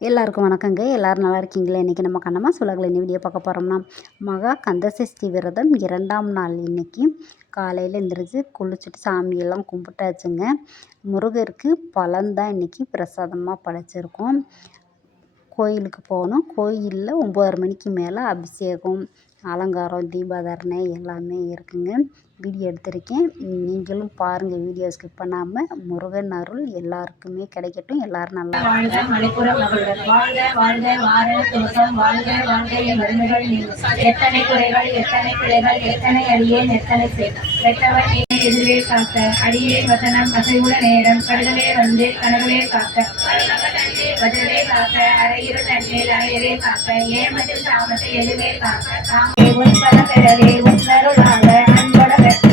எல்லாருக்கும் வணக்கங்க. எல்லோரும் நல்லா இருக்கீங்களா? இன்றைக்கி நம்ம கண்ணம்மா சுலகில் என்ன வீடியோ பார்க்க போகிறோம்னா மகா கந்தசஷ்டி விரதம் இரண்டாம் நாள் இன்றைக்கி காலையில் எழுந்திரிச்சு குளிச்சுட்டு சாமியெல்லாம் கும்பிட்டாச்சுங்க. முருகருக்கு பழம் தான் இன்றைக்கி பிரசாதமாக படைச்சிருக்கோம். கோயிலுக்கு போகணும். கோயிலில் ஒம்பதரை மணிக்கு மேலே அபிஷேகம் அலங்காரம் தீபாதாரணை எல்லாமே இருக்குங்க. வீடியோ எடுத்திருக்கேன். நீங்களும் பாருங்கள் வீடியோ ஸ்கிப் பண்ணாமல் முருகன் அருள் எல்லாருக்குமே கிடைக்கட்டும். எல்லாரும் நல்லா வாழ்க மணிப்புறம் மகளுடன் வாழ்க வாழ்க வார தோஷம் வாழ்க வாழ்க என் வறுமைகள் எத்தனை குறைகள் எத்தனை பிள்ளைகள் எத்தனை அடியேன் எத்தனை சேர். எதிரே காக்க அடியேன் வசனம் அசைவுள்ள நேரம். கடுகளே வந்து கனவுலே காக்க பதிலே காக்க அரையிரு தண்ணீர் அரையவே காக்க ஏமதில் தாமத்தை எதுவே காக்க தாமே உன் பல பெறவே உன்னருளாக அன்பட பெற்ற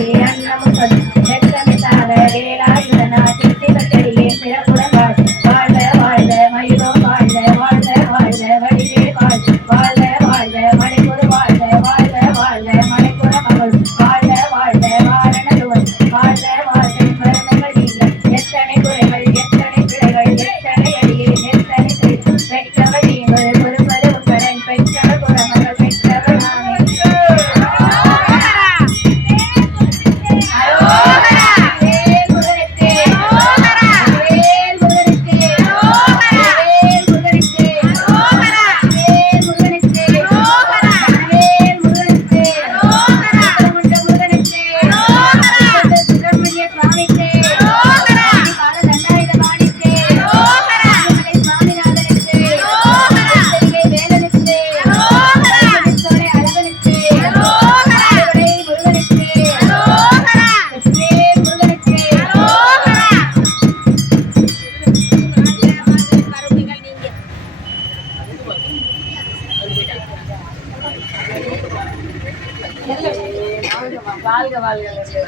வாழ்க வாழ்க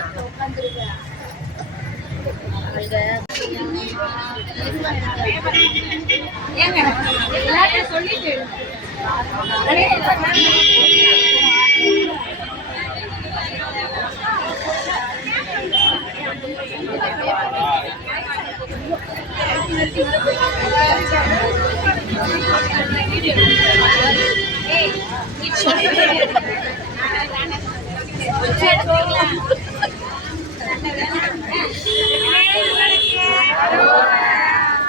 எல்லாத்தையும் சொல்லிட்டு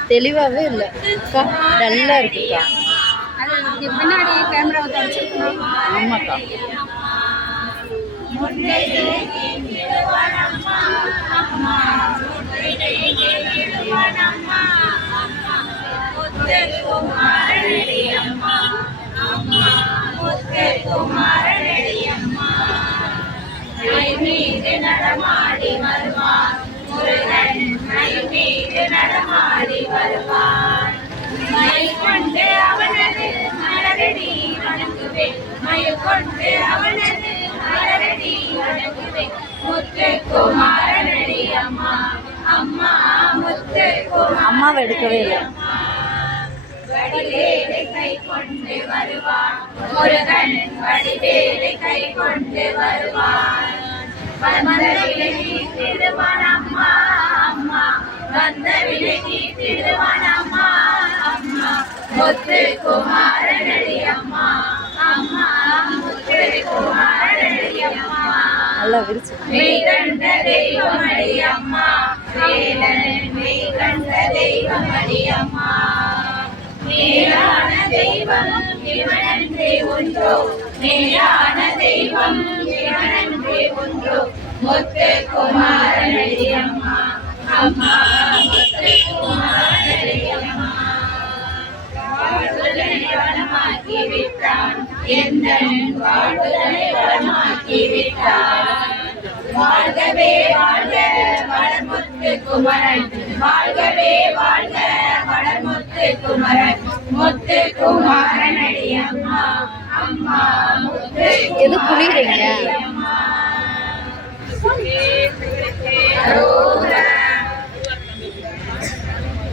தெளிவாகவே இல்லை. அக்கா டல்லாக இருக்குக்கா. பின்னாடி கேமராவை தொடச்சிருக்கணும் ஆமாக்கா. கொண்டு மயில் கொண்டு அவனது மலரடி வணங்குவேன் முத்து குமாரனடி அம்மா. அம்மா முத்து அம்மாவை எடுக்கவே இல்லை. வடிவேலை கை கொண்டு வருவான் முருகன் வடிவேலை கை கொண்டு வருவான் வந்த விலகி திருவான் அம்மா அம்மா. வந்த விலகி திருவான் அம்மா அம்மா. முத்து குமாரனடி நல்லா விரிச்சு ஒன்றோ முத்து குமாரனடி அம்மா அம்மா முத்து குமாரனடி வாழ்கவே வாழ்க வளர்முத்து குமரன். வாழ்கவே வாழ்க வளர்முத்து குமரன். முத்து குமாரன் அடி அம்மா அம்மா முத்து எது.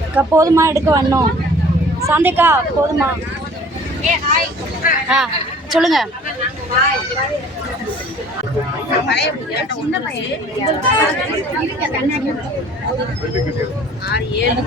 அக்கா போதுமா எடுக்க வரணும். சாந்திக்கா போதுமா? ஆ. சொல்லுங்க. சின்ன பையன் இருக்க கண்ணாடி ஆறு ஏழு.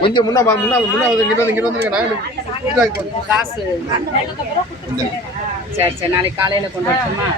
கொஞ்சம் முன்னா முன்னா முன்னா இங்கிட்ட வந்து இங்கிட்ட வந்துருங்க நாங்க காசு. சரி சரி நாளைக்கு காலையில கொண்டு வரட்டுமா?